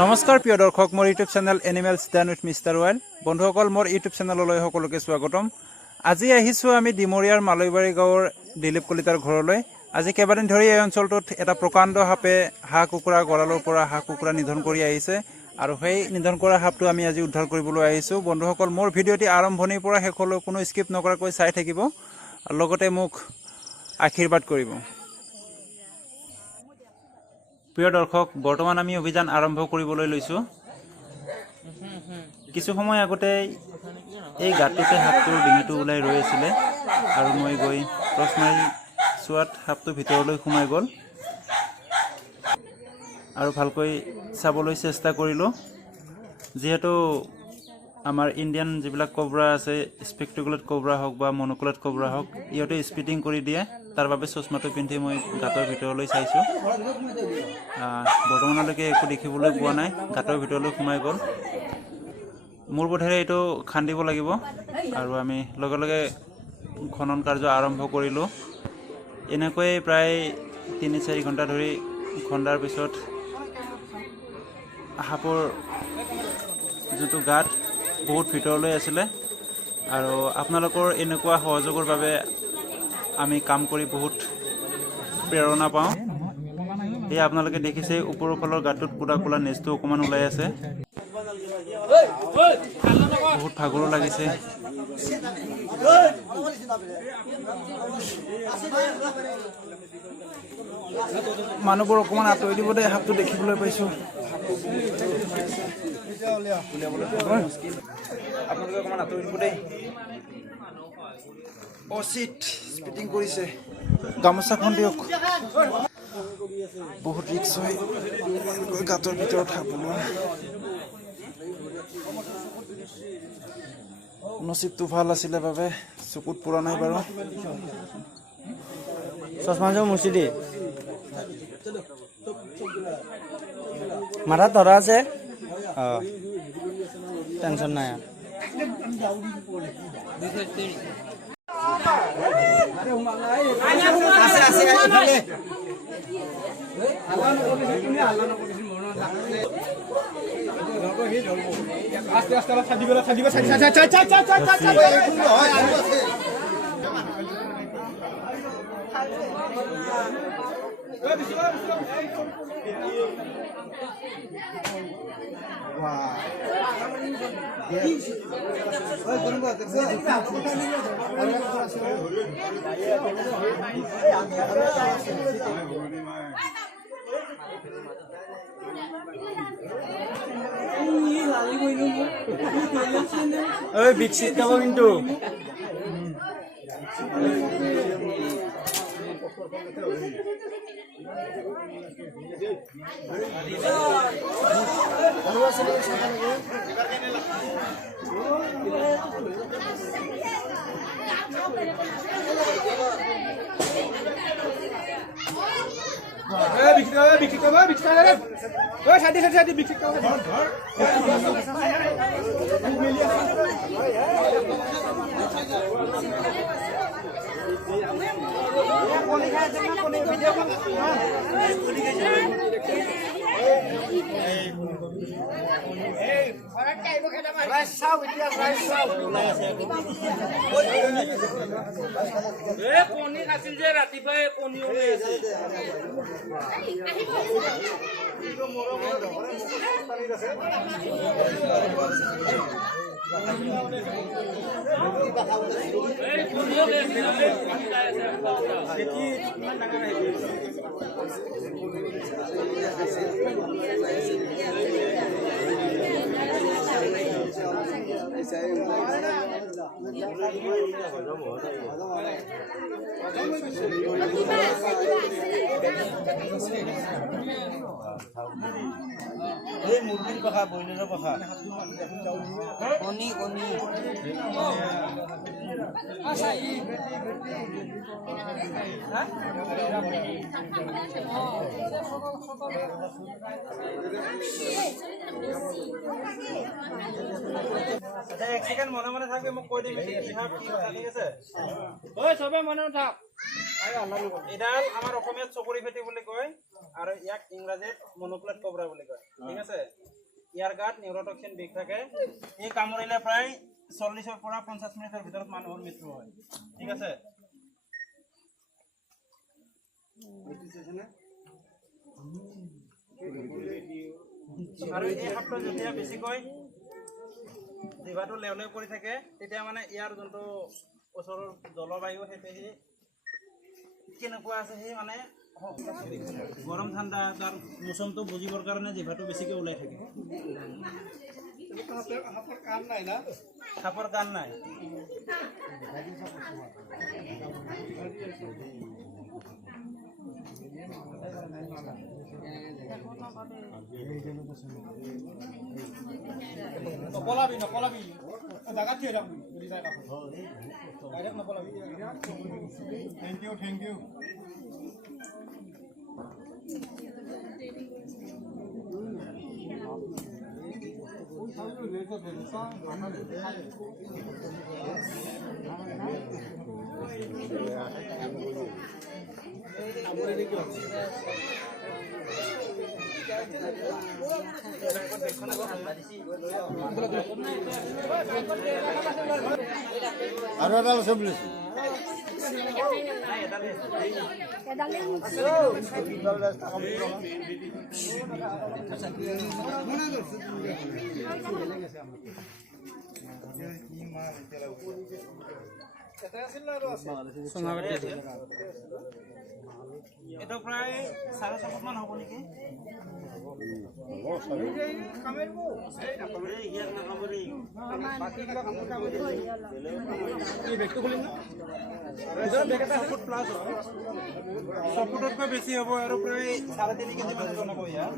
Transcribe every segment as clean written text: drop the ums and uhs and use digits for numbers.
নমস্কাৰ প্ৰিয় দৰ্শক, মোৰ YouTube channel animals den with mister wild বন্ধুসকল, মোৰ ইউটিউব চেনেললৈ সকলোকে স্বাগতম। আজি আহিছোঁ আমি ডিমৰীয়াৰ মালৈবাৰী গাঁৱৰ দিলীপ কলিতাৰ ঘৰলৈ। আজি কেইবাদিন ধৰি এই অঞ্চলটোত এটা প্ৰকাণ্ড সাপে হাঁহ কুকুৰা গঁৰালৰ পৰা হাঁহ কুকুৰা নিধন কৰি আহিছে আৰু সেই নিধন কৰা সাপটো আমি আজি উদ্ধাৰ কৰিবলৈ আহিছোঁ। বন্ধুসকল, মোৰ ভিডিঅ'টি আৰম্ভণিৰ পৰা শেষলৈ কোনো স্কিপ নকৰাকৈ চাই থাকিব আৰু লগতে মোক আশীৰ্বাদ কৰিব। প্ৰিয় দৰ্শক, বৰ্তমান আমি অভিযান আৰম্ভ কৰিবলৈ লৈছোঁ। কিছু সময় আগতে এই গাঁতটোতে সাপটোৰ ডিঙিটো ওলাই ৰৈ আছিলে আৰু মই গৈ টৰ্চ মাৰি চোৱাত সাপটো ভিতৰলৈ সোমাই গ'ল আৰু ভালকৈ চাবলৈ চেষ্টা কৰিলোঁ। যিহেতু আমাৰ ইণ্ডিয়ান যিবিলাক কবৰা আছে, স্পেক্টিকুলেট কবৰা হওক বা মনোকুলেট কবৰা হওক, ইহঁতে স্পিটিং কৰি দিয়ে। তাৰ বাবে চশমাটো পিন্ধি মই গাঁতৰ ভিতৰলৈ চাইছোঁ। বৰ্তমানলৈকে একো দেখিবলৈ পোৱা নাই। গাঁতৰ ভিতৰলৈ সোমাই গ'ল। মোৰ বোধেৰে এইটো খান্দিব লাগিব আৰু আমি লগে লগে খনন কাৰ্য আৰম্ভ কৰিলোঁ। এনেকৈয়ে প্ৰায় ৩-৪ ঘণ্টা ধৰি খন্দাৰ পিছত সাপৰ যোনটো গাঁত বহুত ভিতৰলৈ আছিলে আৰু আপোনালোকৰ এনেকুৱা সহযোগৰ বাবে আমি কাম কৰি বহুত প্ৰেৰণা পাওঁ। এই আপোনালোকে দেখিছে ওপৰৰ ফালৰ গাঁতটোত কোলা কোলা নেজটো অকণমান ওলাই আছে। বহুত ভাগৰো লাগিছে। মানুহবোৰ অকণমান আঁতৰি দিব দেই, সাপটো দেখিবলৈ পাইছোঁ। আপোনালোকে অকণমান আঁতৰি দিব দেই। অচিত স্পিটিং কৰিছে। গামোচাখন দিয়ক। বহুত ৰিক্স হয় গাঁতৰ ভিতৰত সাপ ওলোৱা। নচিবটো ভাল আছিলে বাবে চকুত পৰা নাই বাৰু। চশমাযোৰ মুচি দি মাথাত ধৰা আছে। টেনশ্যন নাই। বিকশিত যাব কিন্তু এই মুরগির পাখা বইলের পাখা কনি কনি সেকেন্ড মনে মনে থাকবে মোক কৈ দিম কি সাপ কি কথা ঠিক আছে ঐ চবে মনে থাক এডাল আমাৰ অসমীয়াত চকৰি ফেটি বুলি কয় আৰু ইয়াক ইংৰাজীত মনোপ্লেট কবৰা বুলি কয় ঠিক আছে ইয়াৰ গাত নিউৰোটক্সিন বিষ থাকে এই কামুৰিলে প্ৰায় 40ৰ পৰা 50 মিনিটৰ ভিতৰত মানুহৰ মৃত্যু হয় ঠিক আছে আৰু এই সাপটো যেতিয়া বেছিকৈ জিভাটো লেও কৰি থাকে তেতিয়া মানে ইয়াৰ যোনটো ওচৰৰ জলবায়ু সেইটো কেনেকুৱা আছে সেই মানে গৰম ঠাণ্ডা তাৰ মৌচমটো বুজিবৰ কাৰণে জিভাটো বেছিকৈ ওলাই থাকে সাপৰ কাণ নাই নকলাবি নকলাবি জাগাত থিয় থাক বুলি যায় কাষ ডাইৰেক্ট নকলাবি থেংক ইউ আৰু এডাল আছে বুলিছো এটা প্ৰায় 4.5 ফুট মান হ'ব নেকি ফুটতকৈ বেছি হ'ব আৰু প্ৰায় 3.5 কেজি মান ওজন হ'ব ইয়াৰ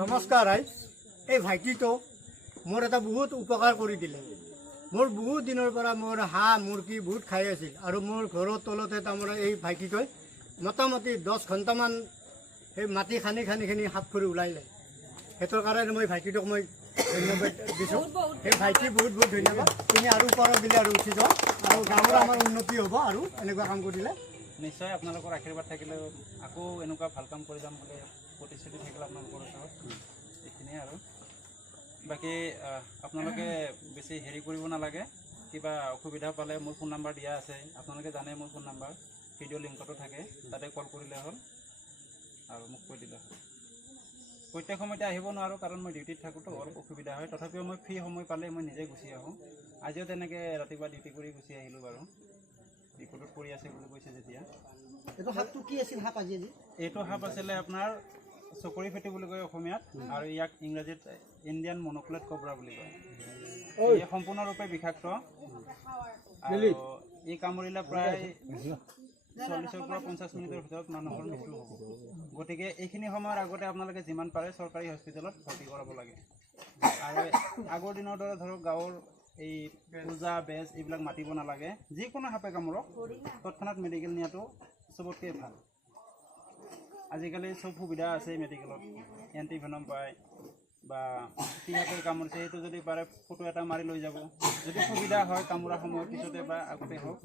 নমস্কাৰ ৰাইজ এই ভাইটিটো মোৰ এটা বহুত উপকাৰ কৰি দিলে মোৰ বহুত দিনৰ পৰা মোৰ হাঁহ মুৰ্গী বহুত খাই আছিল আৰু মোৰ ঘৰৰ তলতে তাৰমানে এই ভাইটিটোৱে মোটামুটি 10 ঘণ্টামান সেই মাটি খানি সাপ কৰি ওলাইলে সেইটোৰ কাৰণে মই ভাইটিটোক মই ধন্যবাদ দিছোঁ সেই ভাইটি বহুত বহুত ধন্যবাদ তিনি আৰু ওপৰত দিলে আৰু উঠি যাওঁ আৰু গাঁৱৰ আমাৰ উন্নতি হ'ব আৰু এনেকুৱা কাম কৰিলে নিশ্চয় আপোনালোকৰ আশীৰ্বাদ থাকিলে আকৌ এনেকুৱা ভাল কাম কৰি যাম বুলি প্ৰতিশ্ৰুতি থাকিলে আপোনালোকৰ ওচৰত এইখিনিয়ে আৰু বাকী আপোনালোকে বেছি হেৰি কৰিব নালাগে কিবা অসুবিধা পালে মোৰ ফোন নাম্বাৰ দিয়া আছে আপোনালোকে জানে মোৰ ফোন নাম্বাৰ ভিডিঅ' লিংকতো থাকে তাতে কল কৰিলে হ'ল আৰু মোক কৈ দিলে হ'ল প্ৰত্যেক সময়তে আহিব নোৱাৰোঁ কাৰণ মই ডিউটিত থাকোঁতো অলপ অসুবিধা হয় তথাপিও মই ফ্ৰী সময় পালে মই নিজে গুচি আহোঁ আজিও তেনেকৈ ৰাতিপুৱা ডিউটি কৰি গুচি আহিলোঁ বাৰু বিপদত পৰি আছে বুলি কৈছে যেতিয়া এইটো সাপটো কি আছিল সাপ আজি এইটো সাপ আছিলে আপোনাৰ চকৰি ফেটি বুলি কয় অসমীয়াত আৰু ইয়াক ইংৰাজীত ইণ্ডিয়ান মনোপ্লেট কবৰা বুলি কয় ই সম্পূৰ্ণৰূপে বিষাক্ত আৰু ই কামুৰিলে প্ৰায় 40ৰ পৰা 50 মিনিটৰ ভিতৰত মানুহৰ মৃত্যু হ'ব গতিকে এইখিনি সময়ৰ আগতে আপোনালোকে যিমান পাৰে চৰকাৰী হস্পিটেলত ভৰ্তি কৰাব লাগে আৰু আগৰ দিনৰ দৰে ধৰক গাঁৱৰ এই পূজা বেজ এইবিলাক মাতিব নালাগে যিকোনো সাপে কামুৰক তৎক্ষণাৎ মেডিকেল নিয়াটো চবতকৈ ভাল আজিকালি চব সুবিধা আছে মেডিকেলত এণ্টিভেনম পায় বা কি সাপে কামুৰিছে সেইটো যদি পাৰে ফটো এটা মাৰি লৈ যাব যদি সুবিধা হয় কামোৰা সময়ৰ পিছতে বা আগতে হওক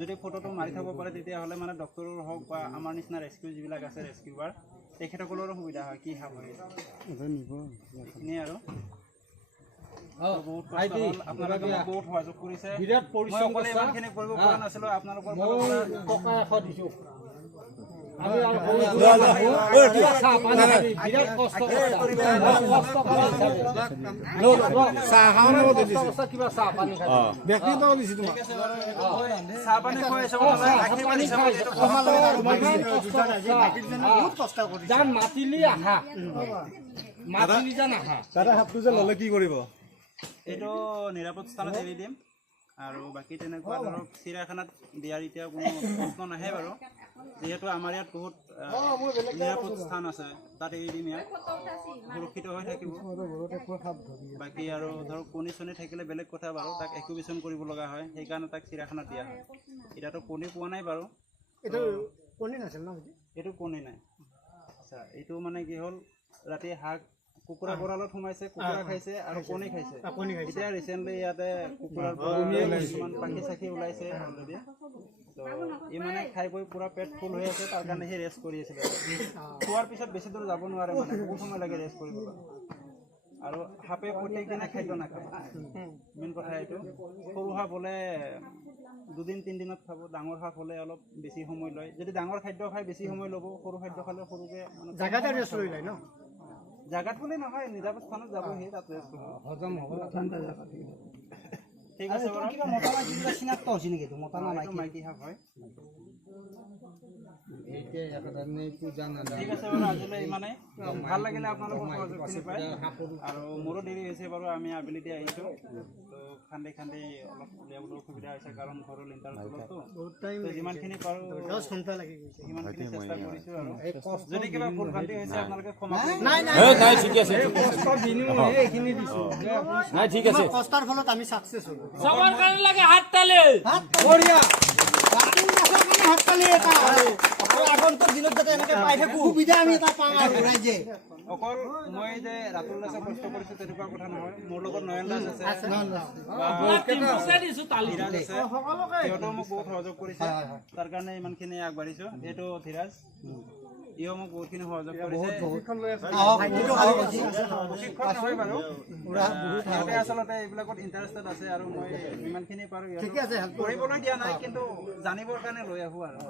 যদি ফটোটো মাৰি থ'ব পাৰে তেতিয়াহ'লে মানে ডক্টৰৰ হওক বা আমাৰ নিচিনা ৰেস্কিউ যিবিলাক আছে ৰেস্কিউবাৰ তেখেতসকলৰো সুবিধা হয় কি সাপ হয় এইখিনিয়ে আৰু বহুত কষ্ট হ'ল আপোনালোকে বহুত সহযোগ কৰিছে মই অকলে ইমানখিনি কৰিব পৰা নাছিলোঁ আপোনালোকৰ টকা 100 দিছোঁ মাতিলি আহা মাতিলি জান আহা দাদা সাপটো যে ল'লে কি কৰিব এইটো নিৰাপদ স্থানত এৰি দিম আৰু বাকী তেনেকুৱা ধৰক চিৰিয়াখানাত দিয়াৰ এতিয়া কোনো প্ৰশ্ন নাহে বাৰু, যিহেতু আমাৰ ইয়াত বহুত নিৰাপদ স্থান আছে, তাত এৰি দিম ইয়াত সুৰক্ষিত হৈ থাকিব। বাকী আৰু ধৰক কণী চণী থাকিলে বেলেগ কথা বাৰু, তাক একুবেশ্যন কৰিব লগা হয়, সেইকাৰণে তাক চিৰিয়াখানাত দিয়া হয়। এতিয়াতো কণী পোৱা নাই বাৰু, এইটো কণী নাছিল ন? এইটো কণী নাই। আচ্ছা, এইটো মানে কি হ'ল, ৰাতি হাঁহ কুকুৰা গঁৰালত সোমাইছে, কুকুৰা খাইছে আৰু কণী খাইছে। এতিয়া ৰিচেণ্টলি ইয়াতে কুকুৰাৰ পৰা কিছুমান পাখি চাখি ওলাইছে অলৰেডি। তো ই মানে খাই বৈ পুৰা পেট ফুল হৈ আছে, তাৰ কাৰণে সি ৰেষ্ট কৰি আছিলে। খোৱাৰ পিছত বেছি দূৰ যাব নোৱাৰে, মানে বহুত সময় লাগে ৰেষ্ট কৰিবলৈ। আৰু সাপে প্ৰত্যেক দিনে খাদ্য নাখায়, মেইন কথা এইটো। সৰু সাপ হ'লে 2-3 দিনত খাব, ডাঙৰ সাপ হ'লে অলপ বেছি সময় লয়। যদি ডাঙৰ খাদ্য খাই বেছি সময় ল'ব, সৰু খাদ্য খালে সৰুকে মানে জাগাতে ৰেষ্ট লৈ লয় ন? জাগাত বুলি নহয়, নিৰাপদ স্থানত যাব, সেই তাত ৰেষ্ট কৰিব। হজম হ'ব ঠিক আছে বাৰু। কিবা মতা মাইকীবিলাক চিনাক্ত হৈছে নেকি? মতা না এইটো মাইকী সাপ হয়। ঠিক আছে বাৰু, আজিলৈ ইমানেই। ভাল লাগিলে আপোনালোকৰ সহযোগখিনি পাই। আৰু মোৰো দেৰি হৈছে বাৰু, আমি আবেলিতে আহিছোঁ। তো খান্দি অলপ উলিয়াবলৈ অসুবিধা হৈছে, কাৰণ ঘৰৰ লিণ্টাৰ তলততো। তো যিমানখিনি পাৰোঁ 10 ঘণ্টা লাগি গৈছে। সিমানখিনি চেষ্টা কৰিছোঁ। আৰু যদি কিবা ভুল ভ্ৰান্তি হৈছে আপোনালোকে ক্ষমা কৰিব। কষ্টৰ ফলত আমি ছাকচেছ হ'লো। সবার কারণে লাগে হাত তালে বঢ়িয়া। আগন্তুক দিনত যাতে এনেকে পাই থাকো, সুবিধা আমি এটা পাওঁ আৰু ৰাইজে। অকল মই যে ৰাতুল দাসক কষ্ট কৰিছোঁ তেনেকুৱা কথা নহয়, মোৰ লগত নয়ন দাস আছে, দিছো তালি ধীৰাজ আছে, সিহঁতেও মোক বহুত সহযোগ কৰিছে, তাৰ কাৰণে ইমানখিনি আগবাঢ়িছোঁ। এইটো ধীৰাজ, ইও মোক বহুতখিনি সহযোগ কৰিছে। প্ৰশিক্ষণ নহয় বাৰু, সিহঁতে আচলতে এইবিলাকত ইণ্টাৰেষ্টেড আছে, আৰু মই যিমানখিনি পাৰোঁ সিহঁতক কৰিবলৈ দিয়া নাই, কিন্তু জানিবৰ কাৰণে লৈ আহোঁ আৰু।